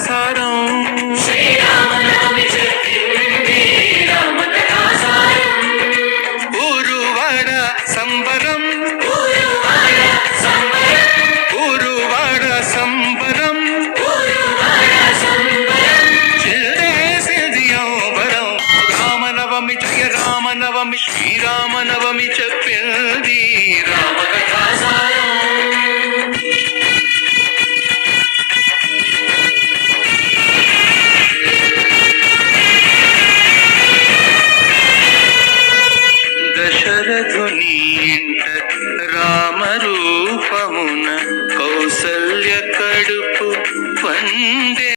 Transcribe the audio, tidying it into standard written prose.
కథాసారం ఊరువాడ సంబరం ఊరువాడ సంబరం చేసేది ఔవరం రామనవమి జయ రామనవమి శ్రీరామనవమి చెప్పింది రామ కథాసారం